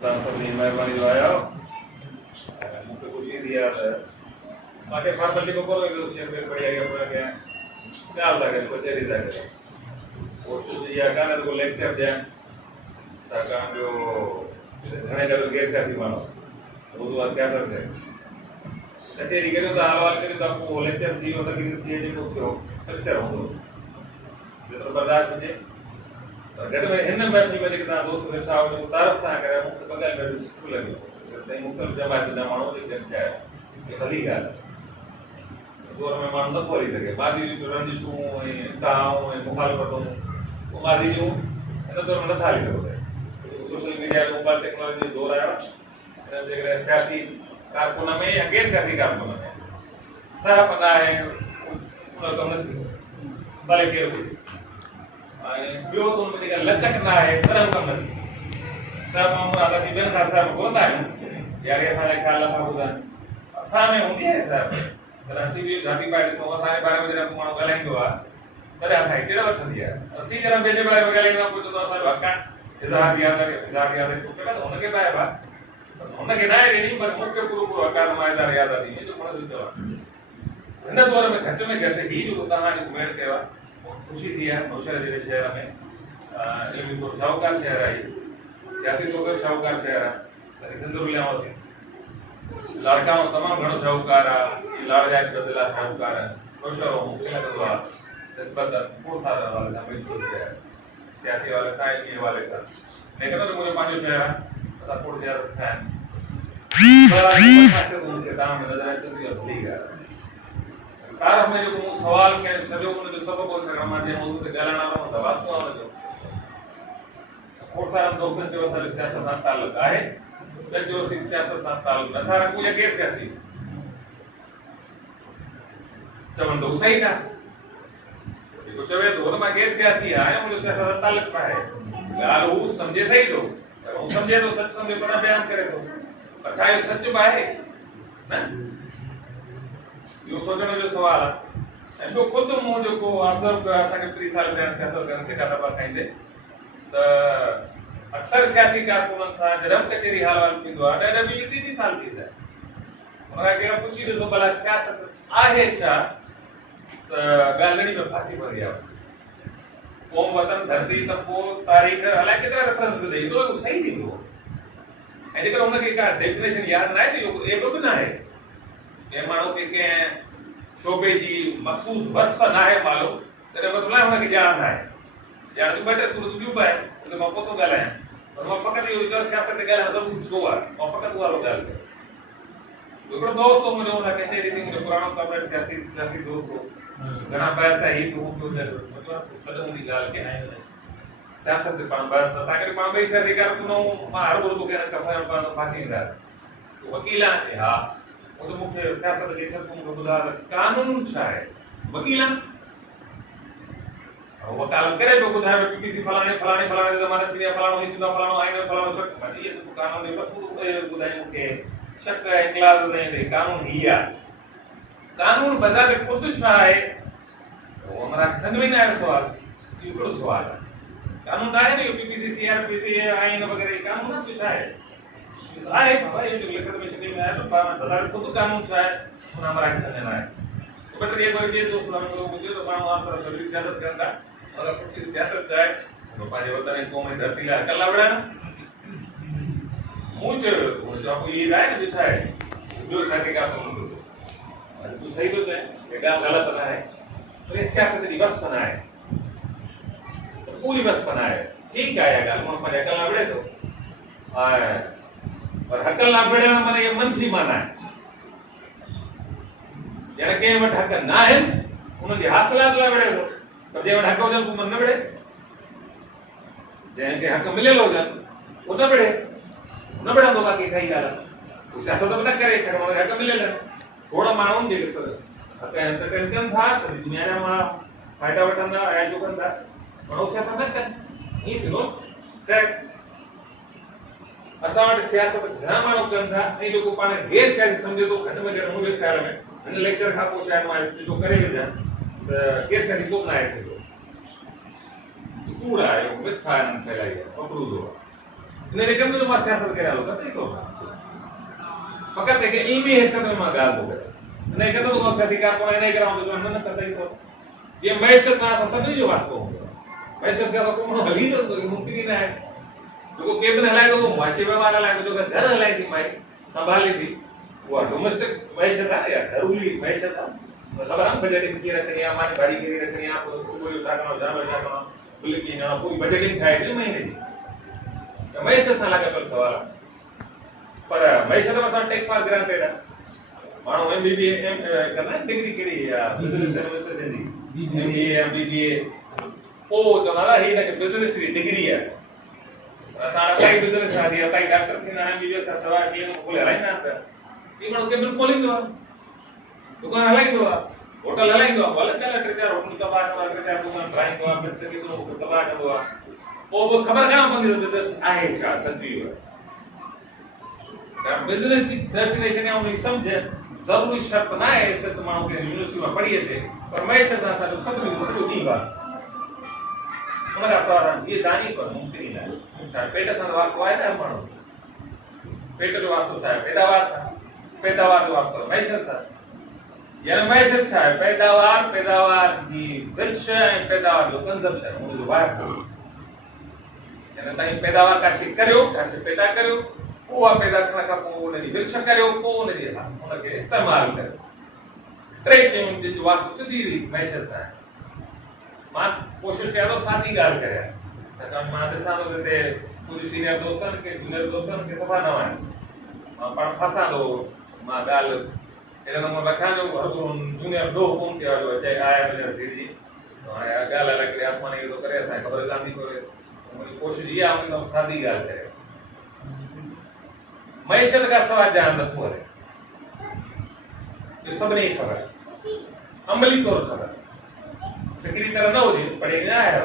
सबनी महिरबानी दवायो मुझे खुशी दिया था माटे फॉर्मेलिटी को करो तो शेयर पे बढ़िया गया पूरा गया क्या लगे कचेरी जाके कोशिश ये करना तो लेक्चर दे सरकार जो घने जरूर गैर सियासी मानो वो तो सियासत है कचेरी करो तो हाल करो तो आपको लेक्चर थी होता कि थी जो को फिर से रहो तो बर्दाश्त हो जाए घर में हिन महफिल में जेके दोस्त वेठा हो तारीफ़ था करे मुझे बगल में सुठो लॻो तई मुख़्तलिफ़ जमात जा माण्हू जेके थिया ये भली ॻाल्हि दौर में माण्हू नथो हली सघे माज़ी जूं रंजिशूं ऐं इंतहाऊं ऐं मुखालफ़तूं वो माज़ी जूं हिन दौर में नथा हली सघो सोशल मीडिया जो मोबाइल टेक्नोलॉजी जो दौर आयो हिन जेकॾहिं सियासी कारकुन में या गैर सियासी कारकुन में सह पना आहे उन कमु न थींदो भले केरु हुजे बियो तो उनमें जेका लचक ना है तरह कम नहीं सब मामूला दासी बेन का सब होता है यार ऐसा नहीं ख्याल रखा होता है असाने होती है सब तरह भी जाति पार्टी सो असाने बारे में जरा मानो गलाइन दो पर ऐसा है टेड़ा वर्ष दिया अस्सी जरा बेजे बारे में गलाइन ना पूछो तो असा हक्का इजहार याद है तो क्या तो उनके पाए बा उनके ना है नहीं पर मुख्य पूरा हक्का ना इजहार याद आती है जो कोन दितो इन दौर में घट में घट ही जो कहानी मेड़ केवा खुशी थी है नौशहर जैसे शहर में इल्मी को शाहूकार शहर आई सियासी तौर पर शाहूकार शहर है सिंधु लिया होती लाड़का में तमाम घणो शाहूकार है लाड़ जाए बदला शाहूकार है नौशहर हो मुख्य लगता है निस्बत बहुत सारा वाले का बिल्कुल शहर सियासी वाले सा ये वाले सा लेकिन तो मुझे पांच शहर है पता पड़ शहर है बड़ा खासे उनके दाम में नजर आते तो भली है तारफ में जो सवाल के सजो उन जो सब को सगमा जे मौजूद गलाना हो दबात को आवो और सारा दोस्तन जो साल सियासत सां ताल्लुक आहे त जो सियासत सां ताल्लुक नथा रखो या गैर सियासी चवन दो सही था देखो चवे तो में गैर सियासी आहे मुझे सियासत सां ताल्लुक है गाल वो समझे सही तो वो समझे तो सच समझे पर बयान करे तो अच्छा ये सच है ना यो सोचने जो सवाल है जो खुद मो जो को ऑब्जर्व कर असा के 3 साल में सियासत करने के दादा पर खाइंदे त अक्सर सियासी कारकुनन सा जरम कचेरी हालवाल थींदो आहे ॾाढा बि 3 साल थी है उनका के पूछी जो भला सियासत आहे छा त गालड़ी में फांसी पड़ गया कौम वतन धरती त को तारीख हला केतरा रेफरेंस दे तो सही दींदो ऐ जेकर उनके का डेफिनेशन याद ना है तो एक भी ना है ये मानो के शोबे जी मखसूस वस्फ ना है मालूम तेरे मतलब है उनके ज्ञान है यार तू बेटे सूरत भी पाए तो मैं पतो गल है और मैं फकत ये इधर सियासत के गल मतलब छो है मैं फकत वो गल तो दोस्तों मुझे उनका कचेरी थी मुझे पुराना कमरे सियासी दोस्तों घना पैसा ही तो मतलब सदा मुझे गाल के सियासत के पण बस ताकि पण भाई से अधिकार कुनो हर बोल तो के कफा फांसी दा तो वकील है हां वो तो मुख्य सियासत के क्षेत्र में बुधा कानून छा है वकील और वकालत करे तो बुधा में पीपीसी फलाने जमाने से फलानो ही जुदा फलानो आईने फलानो शक मतलब ये तो कानून है बस वो बुधाई मुके शक है क्लास नहीं कानून ही है कानून बजा के खुद छा है तो हमारा संग में ना सवाल ये बड़ा सवाल है कानून है नहीं पीपीसी सीआरपीसी आईन वगैरह कानून ना कुछ है आए भाई ये लेकर में शक्ल में है तो पाना दादा खुद कानून है उन हमारा हिस्सा लेना है तो बेटा एक बार ये दोस्त हम लोग मुझे तो पाना आप तरफ से सियासत करना अगर कुछ सियासत जाए तो पाजे बताने को मैं धरती ला कल्ला बड़ा ना मुझे जो आपको ये राय ना दिखा है जो साके का तो सही तो है ये गाल गलत ना है तो ये सियासत की बस बना है तो पूरी बस बना है ठीक है ये गाल मन पर कल्ला बड़े तो और हकल ना बेड़े माने ये मनफी माना है यानी के वट हक ना है उन जे हासिलात ला बेड़े तो पर जे वट हक हो जन को मन न बेड़े जे के हक मिले लो जन वो न बेड़ा तो बाकी सही गाल उस सियासत तो न करे छर माने हक मिले ले थोड़ा माण्हुनि जे सर हक एंटरटेन कन था दुनिया में फायदा वठंदा ऐं जो कंदा पर उस सियासत न कर ये थो त असा वट सियासत घणा माण्हू कनि था ऐं जेको पाण गैर सियासी सम्झे थो घटि में घटि मुंहिंजे ख़्याल में हिन लेक्चर खां पोइ शायदि मां जो करे विझां त गैर सियासी को न आहे थींदो कूड़ आहे मिथ आहे हिननि फैलाई आहे पकड़ूदो आहे इन्हें कम तो मां सियासत करे आलो कतई तो फकत एक इल्मी हैसियत में मां गाल करे इन्हें कम तो सियासी कारकुन इन्हें कराऊं तो मन कतई तो ये मैशत ना सभी जो वास्तव हो मैशत का तो को हली तो मुमकिन ही ना है जो केबिन हलाए तो वो माशे में मारा लाए तो घर हलाए थी माई संभाली थी वो डोमेस्टिक मैशत है या घरेलू मैशत है खबर हम बजटिंग की रखनी है हमारी गाड़ी की रखनी है आपको कोई उठाना जाना बोले कि ना कोई बजटिंग થાય છે મહિને ની मैशत सां लागे पर सवाल पर मैशत में असां टेक फॉर ग्रांटेड माण्हू एमबीबीए कंदा डिग्री कहिड़ी बिजनेस एडमिनिस्ट्रेशन जी एमबीए एमबीबीए ओ चवंदा ही न बिजनेस जी डिग्री है असां काई बिजनेस आदी काई डॉक्टर थींदा एमबीबीएस खां सवाइ क्लिनिक खोले हलाईंदा आहिनि ई माण्हू केबिन खोलींदो आहे दुकान हलाईंदो आहे होटल हलाईंदो आहे भले कल टे चार होटल तबाह कंदो आहे टे चार दुकान ठाहींदो आहे फिर सॼी तो तबाह कंदो आहे पोइ ख़बर कान पवंदी त बिजनेस आहे छा सची आहे त बिजनेस जी डेफिनेशन या उनजी सम्झ ज़रूरी शर्त न आहे सिर्फ़ माण्हू खे यूनिवर्सिटी में पढ़ी अचे पर मैशत सां असांजो सभिनी जो सॼो ॾींहुं वास्तो उन खां सवाइ इहे जानी पर मुमकिन ई न आहे छा पेट सां वास्तो आहे न माण्हू पेट जो वास्तो छा आहे पैदावार जो वास्तो मैशत सां यानी मैशत छा आहे पैदावार जी वृक्ष ऐं पैदावार जो कंजम्पशन उन जो वाहिद यानी ताईं पैदावार का शइ करियो का शइ पैदा करियो उहा पैदा करण खां पोइ उनजी वृक्ष करियो पोइ उनजी उनखे इस्तेमालु करियो टे शयूं जो वास्तो सिधी रीति मैशत सां आहे मां कोशिशि कयां थो सादी ॻाल्हि करियां छाकाणि मां ॾिसां थो हिते कुझु सीनियर दोस्तनि खे जूनियर दोस्तनि खे सफ़ा न आहिनि मां पाण फसां थो मां ॻाल्हि हिन नमूने रखां जो हर जूनियर दो हुकुम कयो जो अचे आया मुंहिंजा सीट जी हाणे ॻाल्हि अलॻि करे आसमानी थो करे असांखे ख़बर कान थी पवे मुंहिंजी कोशिशि इहा आहे उन सादी ॻाल्हि करे मैशत खां सवाइ ॼाण नथो हले इहो सभिनी खे ख़बर आहे अमली तौरु ख़बर फिक्री तरह न हुजे पढ़े न आया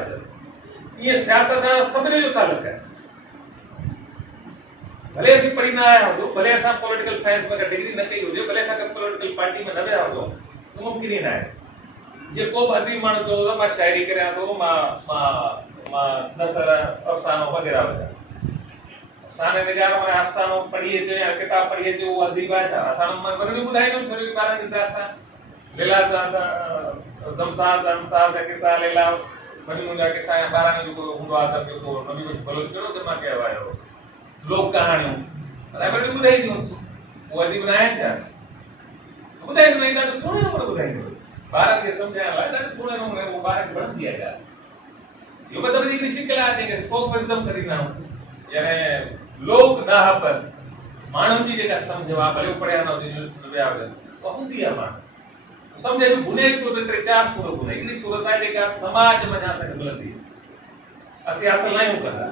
ईअं सियासत सां सभिनी जो तालुक़ु आहे भले असीं पढ़ी न आया हुजो भले असां पॉलिटिकल साइंस में डिग्री न कई हुजे भले असां पॉलिटिकल पार्टी में न विया हुजो त मुमकिन ई न आहे जेको बि अदबी माण्हू चवंदो मां शाइरी करियां थो मां नसर अफ़सानो वग़ैरह वग़ैरह अफ़साने निगार में अफ़सानो पढ़ी अचे या किताब पढ़ी अचे उहो अदबी आहे छा असां वरी ॿुधाईंदुमि सॼी ॿारनि जी दास्तान लीला दमसार दमसार जा किसा लीला मजनू जा किसा या ॿारनि जो हूंदो आहे त जेको नबी कुझु भलो कहिड़ो दिमाग़ कयो आहे लोक कहानियूं असां वरी ॿुधाईंदियूं उहो अदबी ॿुधाइनि छा ॿुधाईंदो न ॾाढो सुहिणे नमूने ॿुधाईंदो ॿारनि खे सम्झाइण लाइ ॾाढे सुहिणे नमूने उहो ॿारनि खे वणंदी आहे ॻाल्हि इहो मतिलबु हिकिड़ी शिकिल आहे जंहिंखे फोक विज़डम छॾींदा आहियूं यानी लोक नाहपन माण्हुनि जी जेका सम्झ आहे भले पढ़िया न हुजे यूनिवर्सिटी में विया हुजनि उहा हूंदी आहे माण्हू सम्झे जो बुनियादी तौर ते टे चारि सूरत हूंदा हिकिड़ी सूरत आहे जेका समाज में असांखे मिलंदी असीं हासिल न आहियूं कंदा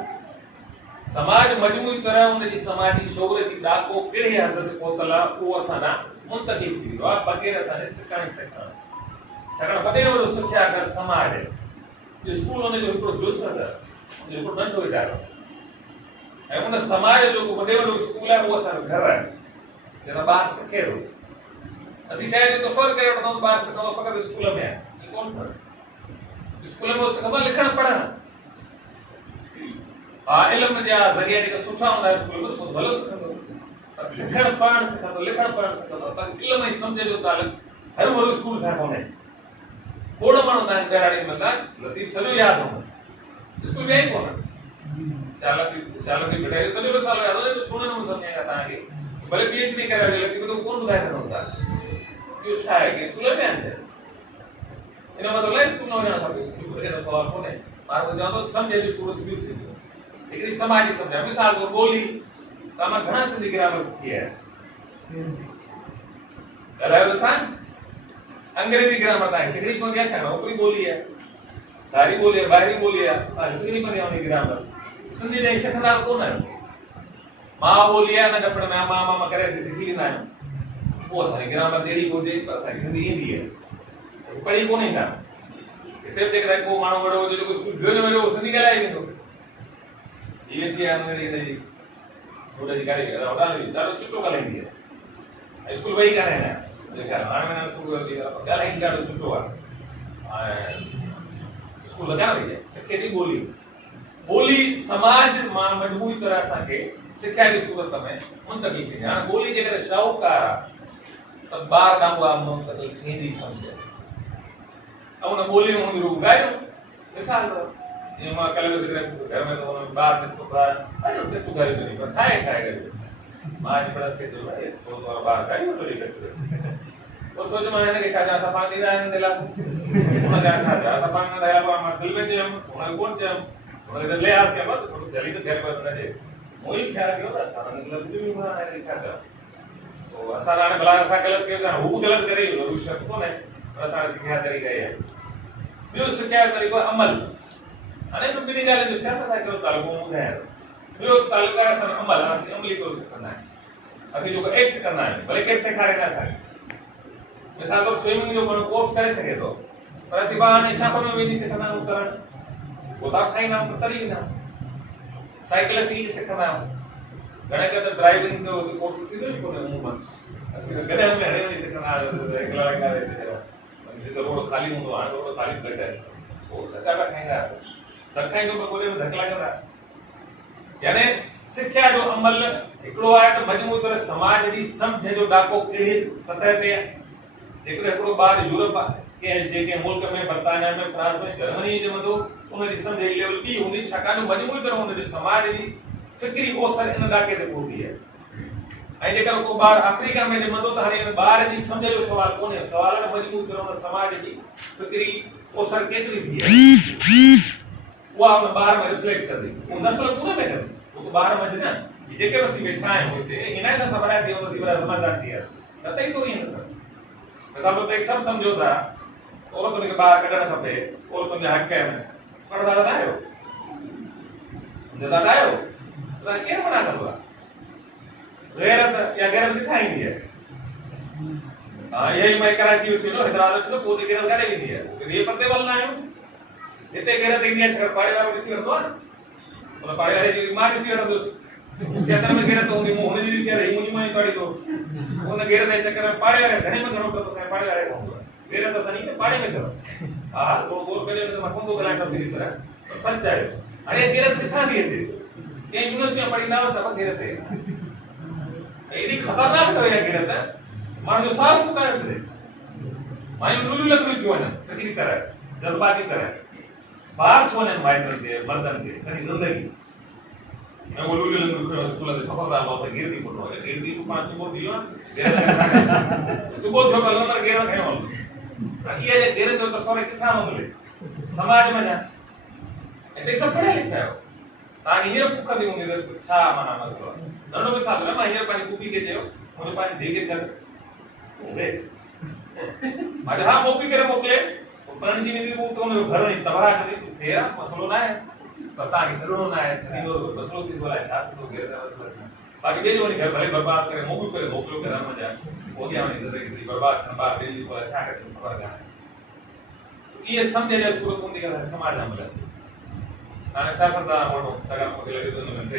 समाज मजमूई तरह उनजी समाजी शौर जी ॾाको कहिड़ी हद ते पहुतल आहे उहो असां ॾांहुं मुंतक़िल थी वियो आहे बग़ैर असांजे सिखण छाकाणि वॾे वॾो सिखिया घर समाज आहे स्कूल हुनजो हिकिड़ो जुज़ आहे हिकिड़ो नंढो इदारो ऐं उन समाज जो वॾे वॾो स्कूल आहे उहो असांजो घर आहे जंहिंमें ॿार सिखे थो असीं शायदि तस्वर करे वठंदा आहियूं ॿार सिखंदो फ़क़ति स्कूल में आहे हीअ कोन खपे स्कूल में उहो सिखंदो लिखणु पढ़णु हा इल्म जा ज़रिया जेका सुठा हूंदा स्कूल में तो भलो सिखंदो सिखणु पढ़णु सिखंदो लिखणु पढ़णु सिखंदो पर इल्म ऐं सम्झ जो तालुक़ु हर भरो स्कूल सां कोन्हे खोड़ माण्हू तव्हांजी घराड़ी में तव्हां लतीफ़ सॼो यादि हूंदो स्कूल में ई कोन चालती बिठाई सॼो साल यादि हो सुहिणे नमूने सम्झाईंदा तव्हांखे भले PhD करे वठे लतीफ़ तो कोन ॿुधाए सघूं था इहो छा आहे की स्कूल में आहिनि इन मतिलबु आहे स्कूल न वञणु खपे स्कूल खे सवाल कोन्हे ॿार चवंदो सम्झ जी सूरत ॿियूं थींदियूं हिकिड़ी समाजी सम्झ मिसाल तौरु ॿोली त मां घणा सिंधी ग्रामर सिखी आहे ॻाल्हायो था अंग्रेजी ग्रामर तव्हांखे सिखणी पवंदी आहे छा नौकिरी ॿोली आहे धारी ॿोली आहे ॿाहिरी ॿोली आहे तव्हांखे सिखणी पवंदी आहे उनजी ग्रामर सिंधी ॾेई सिखंदा कोन आहियो मां ॿोली आहे न नंढपण में मां करे असीं सिखी वेंदा आहियूं पोइ असांजी ग्रामर अहिड़ी हुजे पर असांखे सिंधी ईंदी आहे पढ़ी कोन ईंदा हिते बि जेकॾहिं को माण्हू वॾो हुजे जेको स्कूल ॿियो न वॾो सिंधी ॻाल्हाए वेंदो ये चिया नगड़ी नहीं रोड जी गाड़ी ॾाढो चुटो ॻाल्हाईंदी आहे स्कूल वही कान्हे न जेका हाणे में स्कूल ॻाल्हाईंदी ॾाढो चुटो आहे ऐं स्कूल कान वई आहे सिखे थी ॿोली ॿोली समाज मां मजबूरी तरह असांखे सिख्या जी सूरत में मुंतकिल थींदी आहे। ॿोली जेकर शाहूकार आहे त ॿार ॾांहुं उहा मुंतकिल थींदी सम्झ ऐं उन ॿोली में हुन रूप ॻाल्हियूं मिसाल जीअं मां कल्ह घर में तो ॿार निकितो ॿार तूं घर में पर ठाहे करे मां अॼु प्लस खे चयो भई थोरो ॿार खाई वठो ॾेई करे पोइ सोच मां हिनखे छा चवां असां पाण ॾींदा आहिनि हिन लाइ हुन जा छा चवां असां पाण न ॾाया मां दिलि में चयुमि हुनखे कोन चयुमि हुनखे त लिहाज़ कयो थोरो जल्दी त घर पर हुनजे मूं ई ख़्यालु कयो त असां मतिलबु बि हिनखे छा चवां पोइ असां हाणे भला असां ग़लति कयो हू ग़लति करे ज़रूरु शक कोन्हे पर असां सिखिया तरीक़ा इहा आहे। ॿियो सिखिया जो तरीक़ो अमल हाणे त ॿिनी ॻाल्हियुनि जो सियासत सां कहिड़ो तालुको ॿुधायां ॿियो तालुको आहे असां अमल असीं अमली तौरु सिखंदा आहियूं असीं जेको एक्ट कंदा आहियूं भले केरु सेखारे न असांखे मिसाल तौरु स्विमिंग जो माण्हू कोर्स करे सघे थो पर असीं हाणे शाखुनि में वेंदी सिखंदा आहियूं तरण गोता खाईंदा आहियूं तरी ईंदा आहियूं साइकिल असीं सिखंदा आहियूं घणे करे त ड्राइविंग जो कोर्स थींदो ई कोन्हे अमूमन असीं त गॾनि में हणे वञी सिखंदा आहियूं रोड ख़ाली हूंदो हाणे रोड ख़ाली घटि आहे पोइ धका पिया खाईंदा धक खाईंदो पर ॻोल्हे में धक लॻंदा यानी सिख्या जो अमल हिकिड़ो आहे त मजमूई तरह समाज जी सम्झ जो ॾाको कहिड़ी सतह ते आहे जेकॾहिं हिकिड़ो ॿार यूरोप कंहिं जेके मुल्क में बर्तानिया में फ्रांस में जर्मनी जे मथो उनजी सम्झ जी लेवल ॿी हूंदी छाकाणि मजमूई तरह हुनजे समाज जी फिक्री ओसर इन ॾाके ते पहुती आहे ऐं जेकर को ॿार अफ्रीका में मथो त हाणे ॿार जी सम्झ जो सुवाल कोन्हे सुवाल आहे मजमूई तरह हुन समाज जी फिक्री ओसर केतिरी थी आहे उहा हुन ॿार में रिफ्लेक्ट कंदी उहो नस्ल पूरे में कंदी उहो ॿार मंझि न जेके बि असीं वेठा आहियूं हिते इन्हीअ खां सवाइ थियो त वॾा समझदार थी विया न त ई थो ईअं न मिसाल तौर ते सभु सम्झो था औरतुनि खे ॿाहिरि कढणु खपे औरतुनि जे हक़ में पर दादा आहियो दादा आहियो त केरु मना कंदो आहे गैरत या गैरत किथां ईंदी आहे हा इहा ई मां कराची वठी वञो हैदराबाद वठी वञो पोइ त गैरत काॾे वेंदी आहे इहे परते वलंदा आहियूं हिते गैरत ईंदी आहे पाड़े वारो ॾिसी वठंदो आहे न उन पाड़े वारे जी मां ॾिसी वठंदुसि खेतर में गैरत हूंदी मूं हुनजी ॾिसी रही मुंहिंजी मां ई ताड़ी थो उन गैरत जे चकर में पाड़े वारे घणे में घणो असांजे पाड़े वारे खां हूंदो आहे गैरत असां नी पाड़े में अथव हा थोरो गोर करे त मां कोन थो ॻाल्हायां थी तरह सच आहे हाणे गैरत किथां थी अचे कंहिं यूनिवर्सिटी में पढ़ींदा हुआ त गैरत एॾी ख़तरनाक अथव इहा गैरत माण्हू जो साहु सुकाए छॾे मायूं लुलियूं लकड़ियूं थियूं वञनि फिक्री तरह जज़्बाती तरह ॿार छो वञनि माइटनि खे मर्दनि खे सॼी ज़िंदगी ऐं उहो लुलियूं लकड़ियूं स्कूल ते ख़बरदार मां गिरदी कोन्हो गिरदी पाण सुबुह थी वियो सुबुह थियो त लंदर गैरत खयो वञो इहा जे गैरत जो तस्वर किथां मोकिले समाज में जा हिते सभु पढ़िया लिखिया आहियो तव्हांखे हींअर बुख थी हूंदी त छा माना मसइलो आहे नंढो मिसाल आहे मां हींअर पंहिंजी पुफी खे चयो मुंहिंजे पंहिंजी धीउ खे छॾ मां हा मोकिली करे मोकिले पढ़ण जी वेंदी पोइ त हुनजो घर वञी तबाह करे फेर आहे मसइलो न आहे पर तव्हांखे छॾिणो न आहे छॾींदो मसइलो थींदो आहे छा थींदो बाक़ी ॿिए जो वञी घर भले बर्बाद करे मोकिलियो घर में जा पोइ अॻियां वञी ज़िंदगी थी बर्बाद थियनि ॿार ॿिए जी छा करे ख़बर कान्हे इहे सम्झ जी सूरत हूंदी आहे समाज में मिलंदी हाणे सियासतदान वठो छाकाणि मूंखे लॻे थो हुन में टे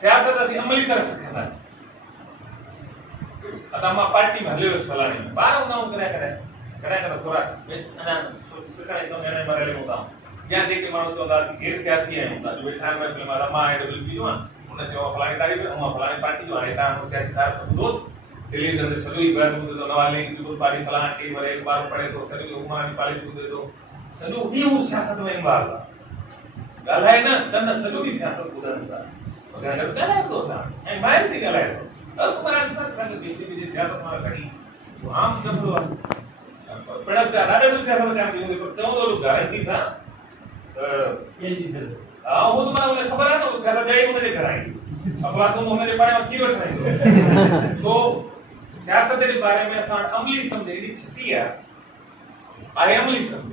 सियासत असीं अमली तरह सिखंदा आहियूं अदा मां पार्टी में हलियो हुयुसि फलाणे में ॿार हूंदा आहियूं कॾहिं कॾहिं थोरा अञा सिखण जी सम्झण में रहियल हूंदा आहियूं या जेके माण्हू चवंदासीं गैर सियासी आहियूं था वेठा आहिनि महफ़िल में रमा AWP जो आहे हुन चयो फलाणी तारीख़ ऐं फलाणी पार्टी जो हाणे तव्हां सियासी तारीख़ ॿुधो टेलीविज़न ते सॼो ई बहस ॿुधे थो नवाज़ लीग पीपल्स पार्टी फलाणा टी वरी हिकु ॿार पढ़े थो सॼो हुकूमत जी पॉलिसी ॿुधे थो सॼो ॾींहुं हू सियासत में इन्वॉल्व आहे ॻाल्हाए न त न सॼो ॾींहुं सियासत ॿुधनि था ॻाल्हाए थो असां ऐं ॿाहिरि बि ॻाल्हाए थो सियासत मां घणी आम चवंदो आहे पिण ॾाढे सियासत कान थी हूंदी पर चवंदो गारंटी सां हा उहो त माना हुनखे ख़बर आहे न सियासत जाई हुनजे घर आई अफ़लातून हुनजे बारे में खीर वठंदा सो सियासत जे बारे में असां अमली सम्झ एॾी छिसी आहे अमली सम्झ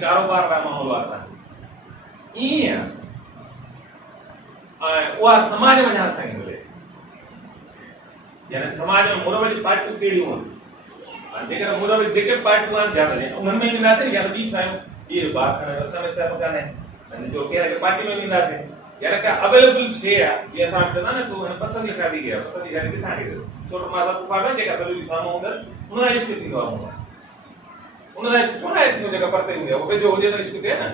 कारोबार का मामलो आहे असांजो ईअं आहे ऐं उहा समाज में असांखे मिले यानी समाज में मुरब जी पार्टियूं कहिड़ियूं आहिनि जेकर मुरब जेके पार्टियूं आहिनि ज्यादा उन्हनि में वेंदासीं या त ॿी छायूं इहे बार खणे असां में सियासत कान्हे जो केरु पार्टी में वेंदासीं यानी का अवेलेबल शइ आहे जीअं असां चवंदा न तूं पसंदि जी शादी कई आहे पसंदि जी शादी किथां कई छो त मां सभु पार्टी जेका सॼो ॾींहुं साम्हूं हूंदसि हुन जा इश्क थींदो आहे उनजा इश्क छो ना आहे जेका परते हूंदी आहे, उहे जो हुजे त इश्क थिए न।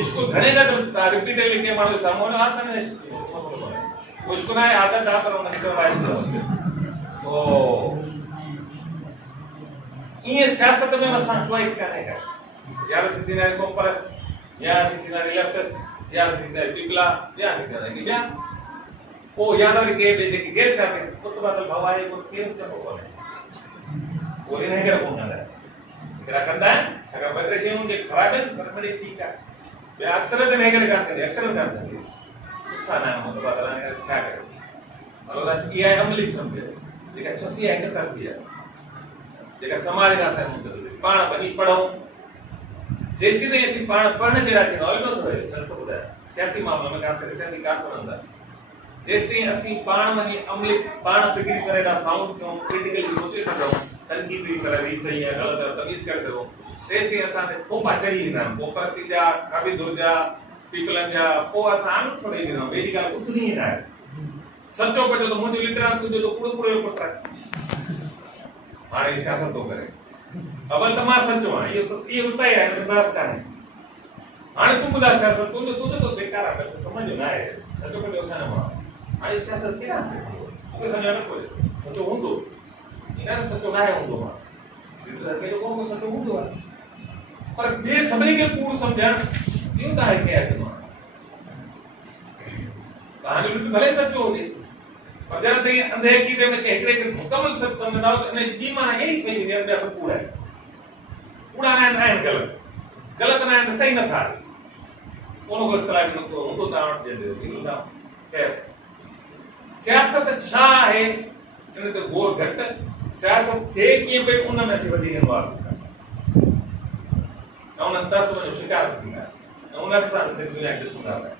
इश्क घणे घटि रिपीटेडली के माण्हू साम्हूं वञो आसानी सां इश्क थी वेंदो, मसलो कोन्हे। इश्क न आहे आदत आहे, पर हुनखे चवणो आहे तो ईअं सियासत में असां चॉइस कान्हे का, या त सिंधी नारी कॉम्परस, या सिंधी नारी लेफ्टिस्ट, या सिंधी नारी पिपला, या सिंधी नारी ॿिया, पोइ या वरी के ॿिए जेके गैर सियासी मुतबादल भाउ आहे को केरु चङो कोन्हे, उहे हिन करे कोन कंदा आहिनि। हिकिड़ा कंदा आहिनि छाकाणि ॿ टे शयूं जेके ख़राब आहिनि पर मिड़ई ठीकु आहे, ॿिया अक्सर हिन करे कान कंदी, अक्सर कान कंदी, सुठा न आहिनि मुतबादल आहिनि, छा करे मतिलबु इहा आहे अमली सम्झ जेका छसी आहे हिकु तरफ़ी आहे, जेका समाज खां असांखे मुंतज़िम पाण वञी पढ़ूं, जेसीं ताईं असीं पाण पढ़ण जहिड़ा थींदा हलो नथो रहे छा ॿुधाए सियासी मामले में ख़ासि करे सियासी कारकुननि जा, जेसिताईं असीं पाण वञी अमली पाण फिक्री करे एॾा साउंड थियूं, क्रिटिकली सोचे सघूं, तनक़ीदी करे ही सही आहे ग़लति आहे तमीज़ करे सघूं, तेसिताईं असांखे पोपा चढ़ी ईंदा आहिनि, पोपरसी जा काबिदुर जा पीपलनि जा, पोइ असां आनंद थोरो ईंदा आहियूं, ॿिए ॻाल्हि ॿुधंदी ई न आहे। सचो पियो त मुंहिंजो लिटरान तुंहिंजो त कूड़ो कूड़ो जो पुटु आहे, हाणे सियासत थो करे, अवल त मां सचो आहियां, इहो उतां ई आहे, विश्वास कान्हे। हाणे तूं ॿुधाए सियासत तुंहिंजो त बेकार आहे, कम जो न आहे, सचो पियो असां न मां हाणे सियासत केॾा सिखंदो, मूंखे सम्झ न पियो सचो हूंदो, इन न सचो न आहे हूंदो, मां पंहिंजो को सचो हूंदो आहे, पर ॿिए सभिनी खे कूड़ सम्झणु इहो त आहे के आहे मां तव्हांजो लिट भले सचो हुजे, पर जॾहिं ताईं अंधे अक़ीदे में हिकिड़े खे मुकमल सभु सम्झंदा त इन ॿी माना ईअं ई ठही वेंदी आहे ॿिया सभु कूड़ आहिनि, कूड़ा न आहिनि ग़लति, ग़लति न आहिनि सही नथा आहे, कोनो को इख़्तिलाफ़ नुक़्तो हूंदो तव्हां वटि ख़ैर सियासत छा आहे इन ते गौर घटि, सियासत थिए कीअं पई उन में असीं वधीक इन्वॉल्व थींदा आहियूं, ऐं उन तस्व जो शिकार थींदा आहियूं, ऐं उन सां असीं दुनिया खे ॾिसंदा आहियूं।